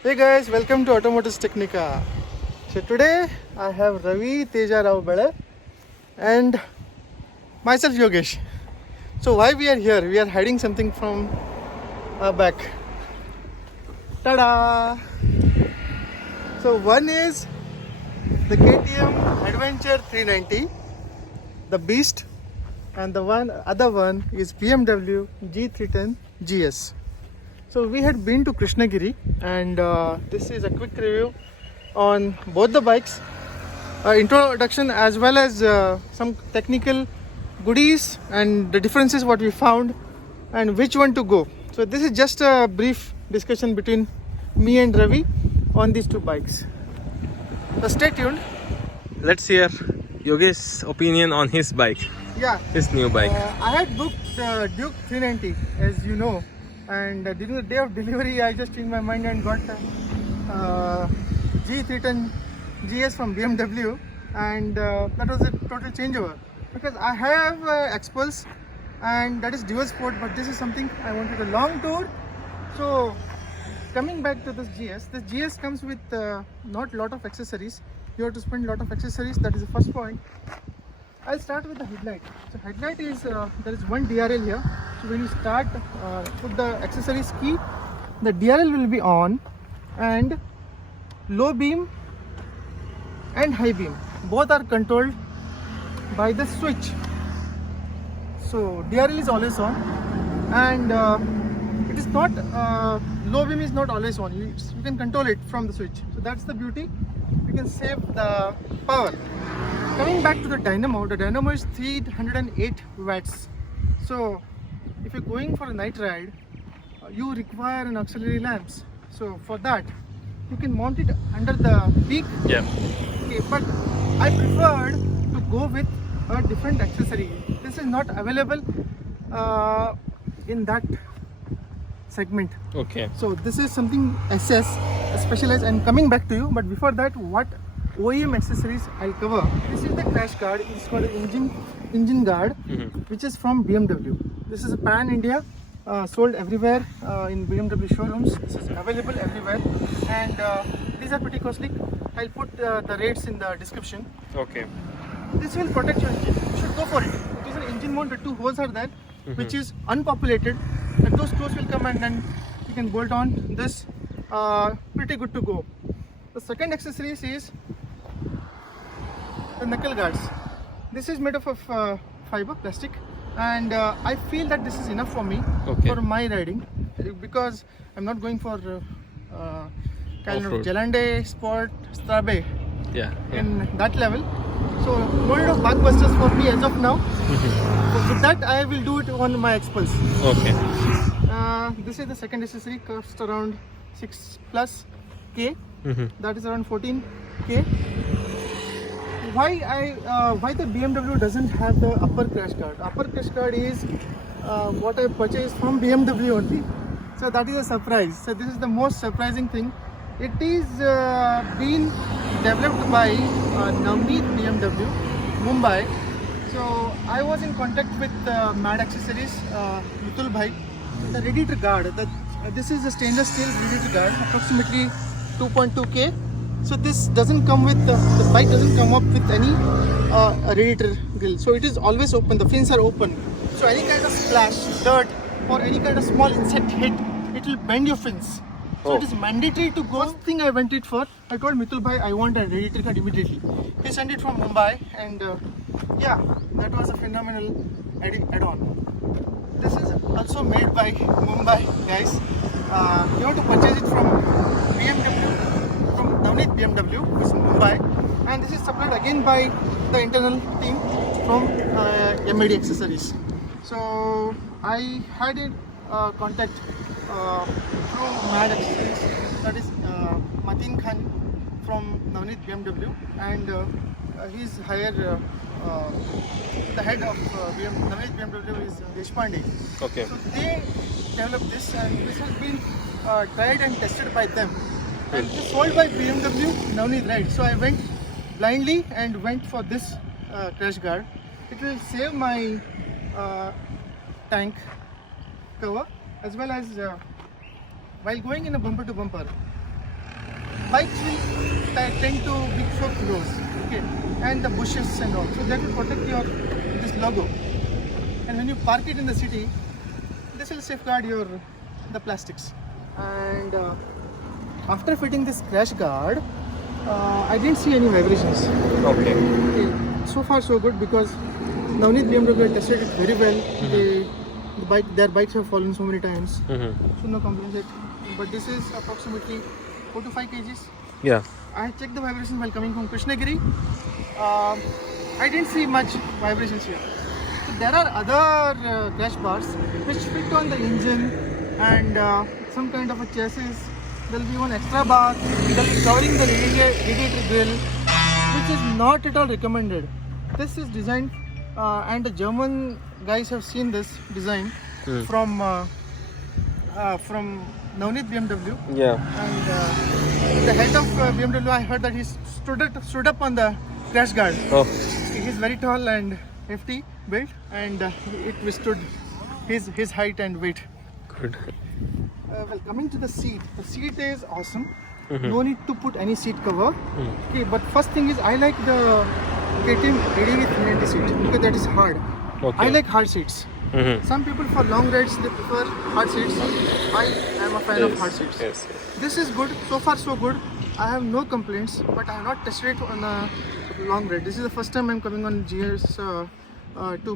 Hey guys, welcome to Automotive Technica. So today I have Ravi Teja Rao Bale and myself Yogesh. So why we are here? We are hiding something from our back. Tada! So one is the KTM Adventure 390, the beast, and the other one is BMW G310 GS. So we had been to Krishnagiri, and this is a quick review on both the bikes, introduction as well as some technical goodies and the differences what we found and which one to go. So this is just a brief discussion between me and Ravi on these two bikes. So stay tuned. Let's hear Yogesh's opinion on his bike, Yeah, his new bike. I had booked Duke 390, as you know, and during the day of delivery, I just changed my mind and got G310 GS from BMW, and that was a total changeover because I have X-Pulse, and that is dual sport, but this is something I wanted a long tour. So coming back to this GS comes with not lot of accessories. You have to spend a lot of accessories. That is the first point. I'll start with the headlight. So headlight is there is one DRL here. So when you start put the accessories key, the DRL will be on, and low beam and high beam both are controlled by the switch. So DRL is always on, and it is not low beam is not always on. You can control it from the switch. So that's the beauty. You can save the power. Coming back to the dynamo is 308 watts. So if you're going for a night ride, you require an auxiliary lamps. So for that, you can mount it under the peak. Yeah. Okay, but I preferred to go with a different accessory. This is not available in that segment. Okay. So this is something SS specialized, and coming back to you, but before that, what OEM accessories I'll cover. This is the crash guard. It's called an engine guard, which is from BMW. This is a pan India, sold everywhere in BMW showrooms. This is available everywhere, and these are pretty costly. I'll put the rates in the description. Okay. This will protect your engine. You should go for it. It is an engine mount. The two holes are there, which is unpopulated. And those screws will come, and then you can bolt on this. Pretty good to go. The second accessories is the knuckle guards. This is made of fiber plastic, and I feel that this is enough for me for my riding, because I'm not going for kind of Jalande Sport Strabe in that level. So no need of backbusters for me as of now. So with that, I will do it on my X-Pulse. Okay. This is the second accessory, cost around 6+ K. That is around 14K. Why the BMW doesn't have the upper crash guard? Upper crash guard is what I purchased from BMW only. So that is a surprise. So this is the most surprising thing. It is been developed by Navneet BMW, Mumbai. So I was in contact with Mad Accessories, Mitul Bhai. The radiator guard. This is a stainless steel radiator guard, approximately 2.2K. So this doesn't come with the bike doesn't come up with any radiator grill. So it is always open. The fins are open. So any kind of splash, dirt, or any kind of small insect hit, it will bend your fins. So it is mandatory to go. First thing I went it for, I told Mitul Bhai I want a radiator guard immediately. He sent it from Mumbai, and yeah, that was a phenomenal add-on. This is also made by Mumbai guys. You have to purchase it from BMW, from Navneet BMW, which is Mumbai, and this is supplied again by the internal team from MAD Accessories. So I had a contact through Mad Accessories, that is Mateen Khan from Navneet BMW, and he's hired the head of Navneet BMW is Deshpande. Okay. So they developed this, and this has been tried and tested by them, and it is sold by BMW Navneet, right? So I went blindly and went for this crash guard. It will save my tank cover, as well as while going in a bumper to bumper, bikes will tend to be so close, okay, and the bushes and all. So that will protect your this logo. And when you park it in the city, this will safeguard your the plastics. And after fitting this crash guard, I didn't see any vibrations. Okay. Okay, so far so good, because Navneet BMW tested it very well. Their bikes have fallen so many times, so no complaints yet. But this is approximately 4 to 5 kgs. Yeah. I checked the vibrations while coming from Krishnagiri. I didn't see much vibrations here. So there are other crash bars which fit on the engine and some kind of a chassis. There will be one extra bar that is covering the radiator grill, which is not at all recommended. This is designed, and the German guys have seen this design from Navneet BMW. Yeah. And the head of BMW, I heard that he stood up on the crash guard. Oh. He's very tall and hefty built, and it withstood his height and weight. Good. Well, coming to the seat is awesome. No need to put any seat cover. Okay, but first thing is I like the KTM ADV 390 seat because that is hard. Okay. I like hard seats. Some people for long rides they prefer hard seats. I am a fan of hard seats. Yes. This is good. So far so good. I have no complaints, but I have not tested it on a long ride. This is the first time I'm coming on GS to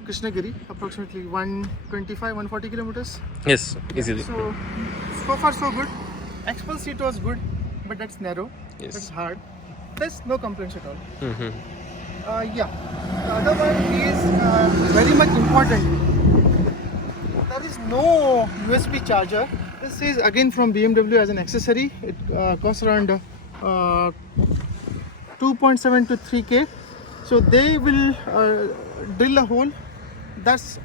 Krishnagiri, approximately 125-140 kilometers. Yes. Easily. So far so good. Expel seat was good, but that's narrow. Yes. That's hard. There's no complaints at all. Yeah. The other one is very much important. There is no USB charger. This is again from BMW as an accessory. It costs around 2.7 to 3K. So they will drill a hole. That's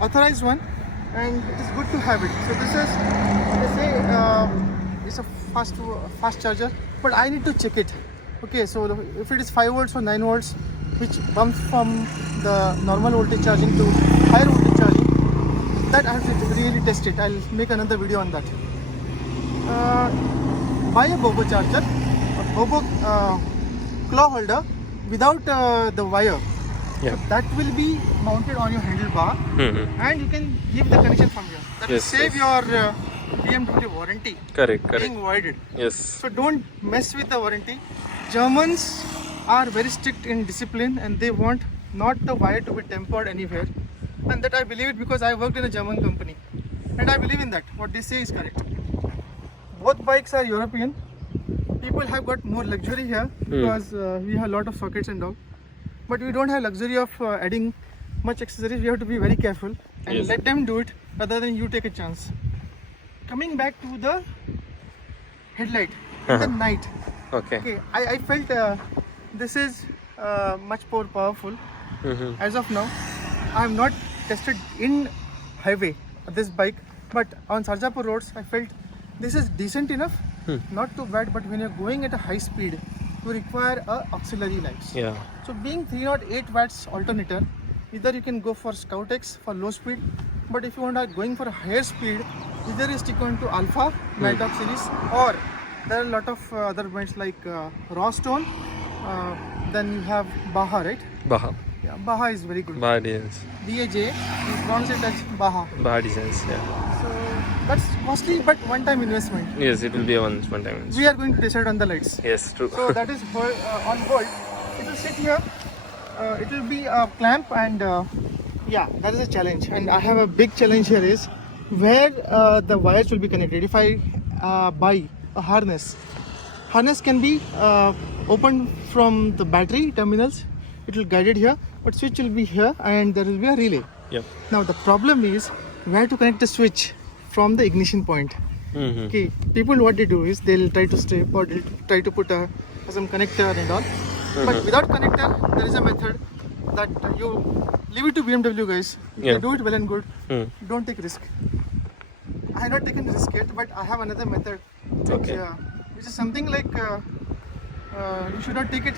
authorized one, and it is good to have it. So this is, they say, it's a fast charger, but I need to check it. Okay, so if it is 5 volts or 9 volts, which bumps from the normal voltage charging to higher voltage charging, that I have to really test it. I'll make another video on that. Buy a Bobo charger, a Bobo claw holder without the wire. Yeah. So that will be mounted on your handlebar, and you can give the connection from here. That will save your BMW warranty being voided. Yes. So don't mess with the warranty. Germans are very strict in discipline, and they want not the wire to be tempered anywhere. And that I believe it because I worked in a German company, and I believe in that. What they say is correct. Both bikes are European. People have got more luxury here because we have a lot of sockets and all. But we don't have luxury of adding much accessories. We have to be very careful and let them do it rather than you take a chance. Coming back to the headlight in the night. Okay. I felt this is much more powerful. As of now, I have not tested in highway this bike, but on Sarjapur roads, I felt this is decent enough, not too bad. But when you're going at a high speed, you require auxiliary lights. Yeah. So being 308 watts alternator, either you can go for Scout X for low speed, but if you want to going for a higher speed, either you stick on to Alpha Light Up series, or there are a lot of other brands like Raw Stone. Then you have Baha, right? Baha. Yeah, Baha is very good. Baha designs. BAJ, you pronounce it as Baha. Baha designs. Yeah. So that's costly, but one-time investment. Yes, it will be a one time. We are going to decide on the lights. Yes, true. So that is on hold. It will sit here. It will be a clamp, and yeah, that is a challenge. And I have a big challenge here is where the wires will be connected. If I buy a harness can be opened from the battery terminals. It will guide it here, but switch will be here, and there will be a relay. Yep. Now the problem is where to connect the switch from the ignition point. Okay, people what they do is they'll try to strip or they'll try to put some connector and all. But without connector, there is a method that you leave it to BMW guys. They do it well and good. Don't take risk. I have not taken risk yet, but I have another method, which is something like you should not take it,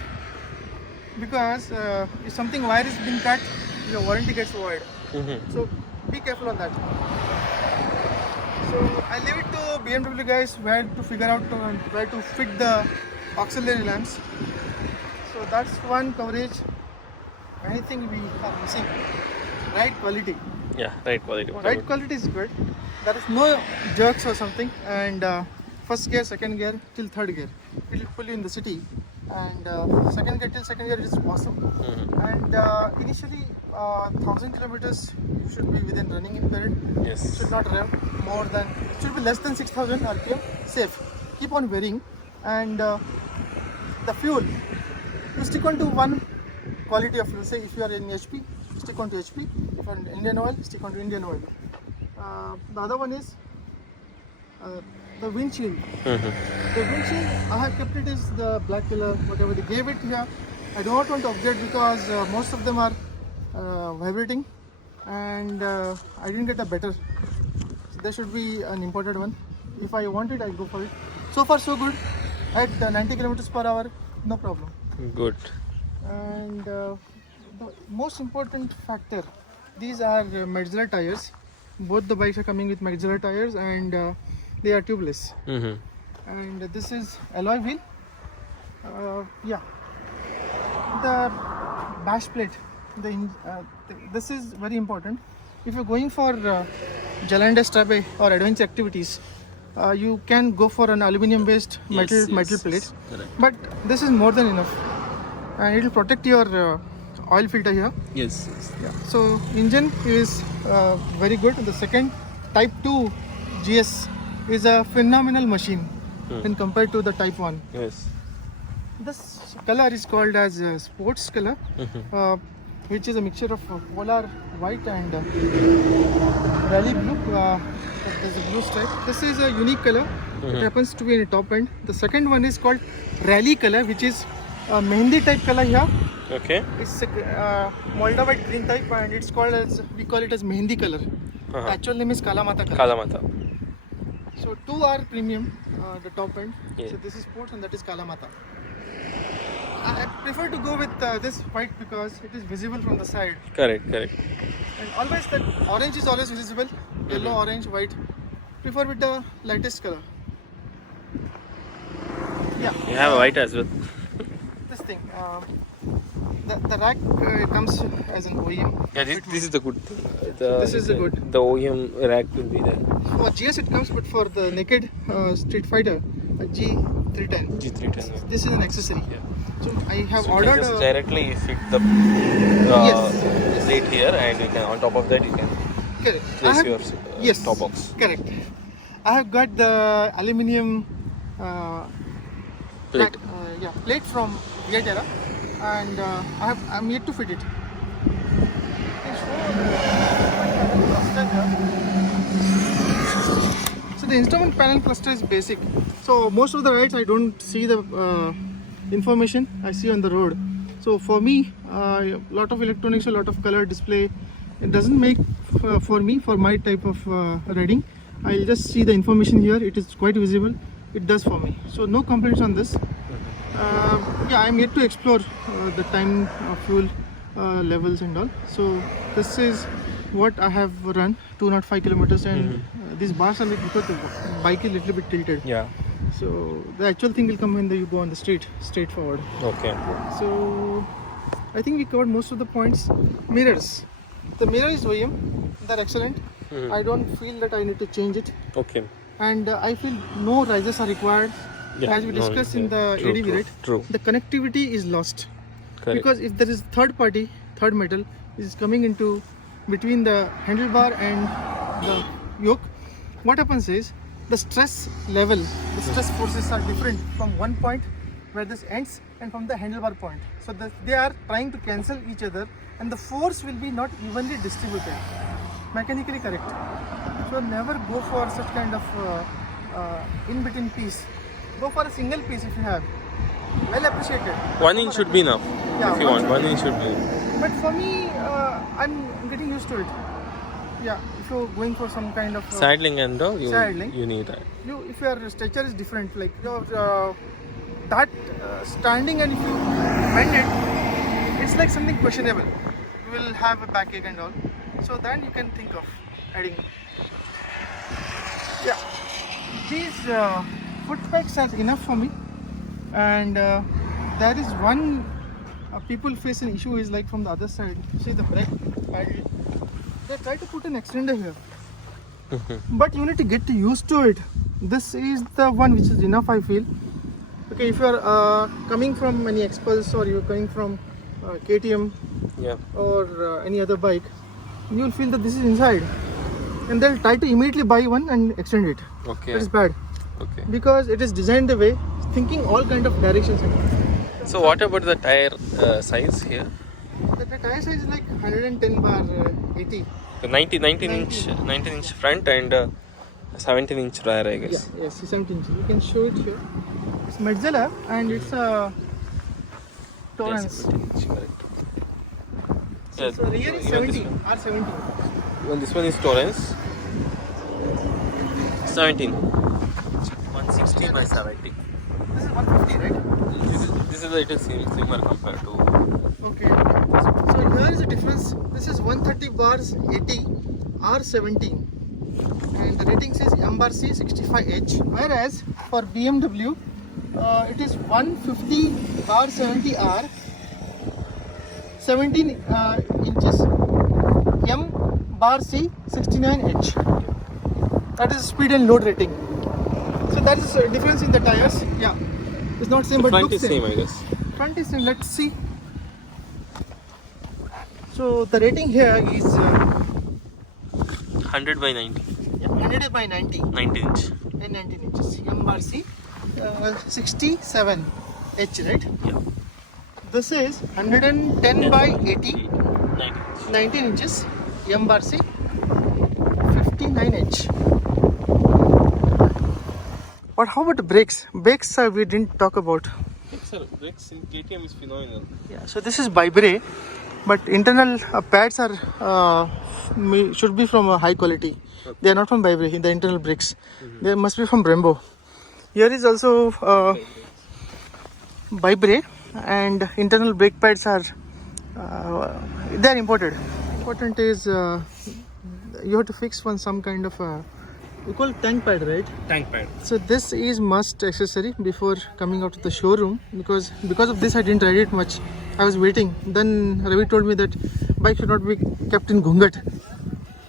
because if something wire is being cut, your warranty gets void. So be careful on that. So I leave it to BMW guys where to figure out where to fit the auxiliary lamps. So that's one coverage. Anything we are missing, right quality. Yeah, right quality. Right quality is good. There is no jerks or something, and first gear, second gear till third gear, it will pull you in the city, and second gear till second gear is awesome. And initially, 1,000 kilometers you should be within running in period. Yes. You should not rev more than. It should be less than 6,000 RPM. Safe. Keep on varying, and the fuel. You stick on to one quality of fuel. Say if you are in HP, stick on to HP. If you are in Indian oil, stick on to Indian oil. The other one is the windshield. The windshield, I have kept it as the black color, whatever they gave it here. I do not want to upgrade because most of them are vibrating, and I didn't get a better. So there should be an imported one. If I want it, I go for it. So far so good. At 90 kilometers per hour, no problem. Good. And the most important factor, these are Metzeler tires. Both the bikes are coming with Metzeler tires, and they are tubeless. And this is alloy wheel. Yeah, the bash plate. This is very important. If you're going for Jalande Strabe or adventure activities, you can go for an aluminum based metal plate. Correct. But this is more than enough, and it will protect your oil filter here. Yes. Yeah. So engine is very good. The second Type 2 GS is a phenomenal machine when compared to the Type 1. Yes. This color is called as sports color, which is a mixture of polar white and rally blue. There's a blue stripe. This is a unique color. It happens to be in the top end. The second one is called rally color, which is a mehendi type color here. Okay. It's a Moldavite green type, and it's called as, we call it as mehendi color. The actual name is Kalamata color. Kalamata. So two are premium, the top end. Yeah. So this is sports and that is Kalamata. I prefer to go with this white because it is visible from the side. Correct. And always that orange is always visible. Yellow, orange, white. Prefer with the lightest color. Yeah. You have a white as well. This thing. The rack comes as an OEM. Yeah, this is the good thing. This is the good. The OEM rack will be there. For GS it comes, but for the naked Street Fighter G310. G310. This is an accessory. Yeah. So I have So ordered. you can just directly fit the Yes. plate here, and you can, on top of that you can Correct. place your yes. top box. Correct. I have got the aluminium Plate. plate from Vietera, and I'm yet to fit it. So the instrument panel cluster is basic. So most of the rides I don't see the information I see on the road. So for me, a lot of electronics, a lot of color display, it doesn't make for me, for my type of riding. I'll just see the information here. It is quite visible. It does for me. So no complaints on this. Yeah, I'm yet to explore the time of fuel levels and all. So this is what I have run, 205 kilometers, and these bars are like, because the bike is a little bit tilted. Yeah. So the actual thing will come when you go on the street, straight forward. Okay. So I think we covered most of the points. Mirrors. The mirror is OEM. They're excellent. I don't feel that I need to change it. Okay. And I feel no risers are required. Yeah, As we discussed in the true, ADV, right? True. The connectivity is lost. Correct. Because if there is third metal is coming into between the handlebar and the yoke, what happens is the stress level, the stress forces are different from one point where this ends and from the handlebar point. So they are trying to cancel each other, and the force will be not evenly distributed. Mechanically correct. So never go for such kind of in-between piece. Go for a single piece if you have. Well appreciated. 1 inch should be enough. Yeah, if you want, 1 inch should be enough. But for me, I'm getting used to it. Yeah, if you're going for some kind of Saddling and all, saddling. you need that. If your stature is different, like your that standing, and if you bend it, it's like something questionable. You will have a backache and all. So then you can think of adding. Yeah, these foot pegs are enough for me. And there is one people face an issue is like from the other side. See the brake pedal. They try to put an extender here, but you need to get used to it. This is the one which is enough, I feel. Okay, if you are coming from any Expulse or you're coming from KTM, Yeah. or any other bike, you will feel that this is inside, and they'll try to immediately buy one and extend it. Okay. That is bad Okay. because it is designed the way, thinking all kind of directions. So what about the tire size here? The tire size is like 110 bar 80. The 19 inch front and 17 inch rear, I guess. Yeah, yes, 17 inches. You can show it here. It's Metzeler and it's a Torrance. Yes, 17 inch, correct. So rear is 70, R70. Even this one is Torrance. 17. 160 by 70. This is 150, right? This is a little slimmer compared to. Okay. So here is the difference. This is 130 bars 80 R17 and the rating says M/C 65H, whereas for BMW it is 150 bar 70 R 17 inches M/C 69H. That is speed and load rating. So that is a difference in the tires. Yeah, it's not same, but Front looks is same, I guess. Front is same. Let's see. So the rating here is 100 by 90. 100 by 90 19 inch. and 19 inches. M/C 67H, right? Yeah. This is 110 by 80, 19 inch. 19 inches. M/C 59H. But how about the brakes? Brakes we didn't talk about. Brakes in KTM is phenomenal. Yeah. So this is Bybre, but internal pads are should be from a high quality. They are not from Bybre. The internal brakes, they must be from Brembo. Here is also Bybre, and internal brake pads are they are imported. Important is you have to fix some kind of we call tank pad, right? Tank pad. So this is must accessory before coming out to the showroom, because of this I didn't ride it much. I was waiting. Then Ravi told me that bike should not be kept in gungat.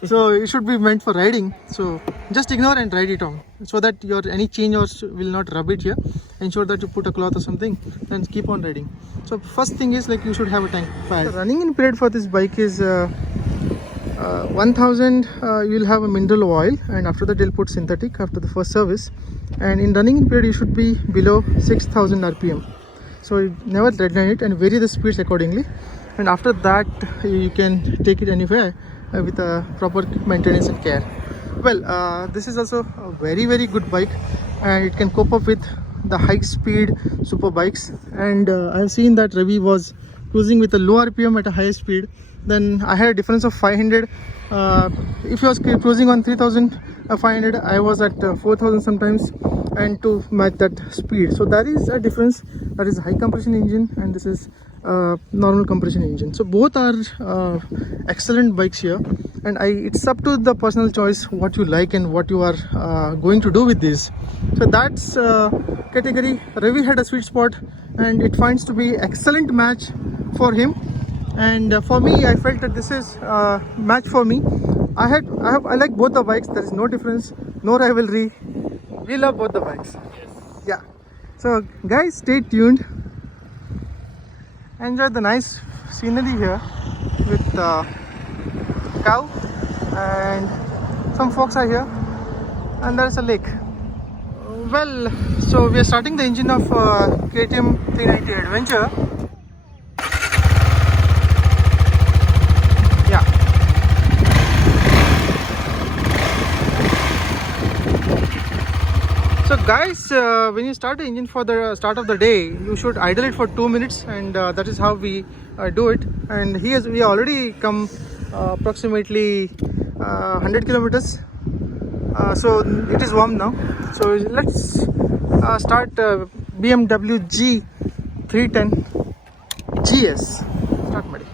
So it should be meant for riding. So just ignore and ride it on, so that your any change or will not rub it here. Ensure that you put a cloth or something and keep on riding. So first thing is like you should have a tank pad. The running in period for this bike is 1000. You will have a mineral oil, and after that they'll put synthetic after the first service. And in running in period you should be below 6000 RPM. So you never redline it and vary the speeds accordingly. And after that you can take it anywhere with a proper maintenance and care. Well, this is also a very good bike, and it can cope up with the high speed super bikes. And I have seen that Ravi was cruising with a low RPM at a high speed. Then I had a difference of 500. If he was cruising on 3500, I was at 4000 sometimes, and to match that speed. So there is a difference. That is a high compression engine, and this is normal compression engine. So both are excellent bikes here, and it's up to the personal choice what you like and what you are going to do with this. So that's category. Ravi had a sweet spot, and it finds to be excellent match for him. And for me, I felt that this is match for me. I like both the bikes. There is no difference, no rivalry. We love both the bikes. Yes. Yeah. So guys, stay tuned. Enjoy the nice scenery here with cow, and some folks are here, and there is a lake. Well, so we are starting the engine of KTM 390 Adventure. Yeah. So guys, when you start the engine for the start of the day, you should idle it for 2 minutes, and that is how we do it. And we already come approximately 100 kilometers. So it is warm now. So let's start BMW G310 GS. Start, buddy.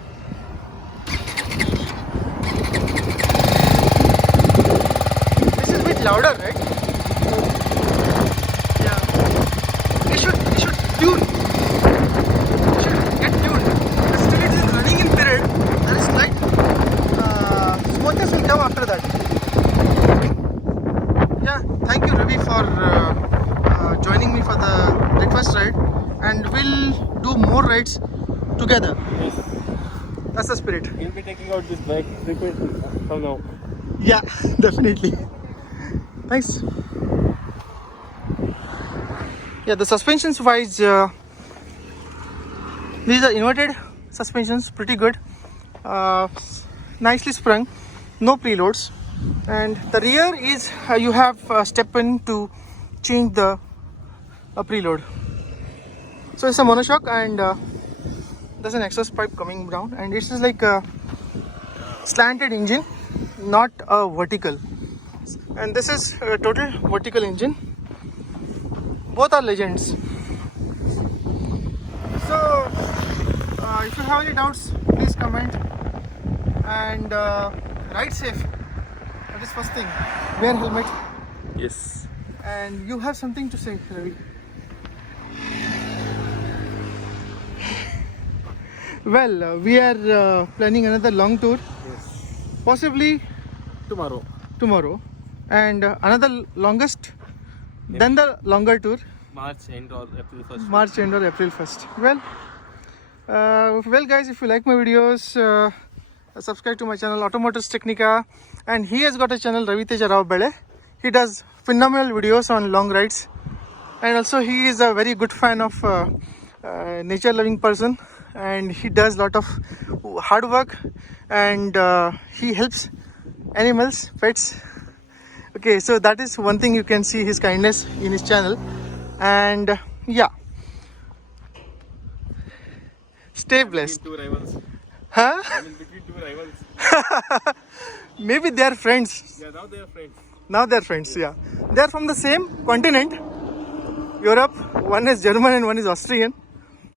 This is a bit louder, right? joining me for the breakfast ride, and we'll do more rides together. Yes. That's the spirit. You'll be taking out this bike frequently from now. Yeah, definitely. Thanks. Yeah, the suspensions wise, these are inverted suspensions, pretty good. Nicely sprung, no preloads. And the rear is you have a step in to change the preload. So it's a monoshock, and there's an exhaust pipe coming down, and it's just like a slanted engine, not a vertical. And this is a total vertical engine. Both are legends. So if you have any doubts, please comment, and ride safe. That is first thing. Wear helmet. Yes. And you have something to say, Ravi. Well, we are planning another long tour, Yes. possibly Tomorrow. and another longest, then the longer tour, March end or April 1st. March end or April 1st. Well guys, if you like my videos, subscribe to my channel Automotors Technica, and he has got a channel, Ravi Teja Rao Bele. He does phenomenal videos on long rides, and also he is a very good fan of nature loving person, and he does lot of hard work, and he helps animals, pets. Okay, so that is one thing you can see his kindness in his channel. And yeah, stay blessed. Two rivals. Huh? I mean, between two rivals. Maybe they are friends. Yeah, now they are friends. Now they're friends, yeah. They're from the same continent, Europe. One is German and one is Austrian.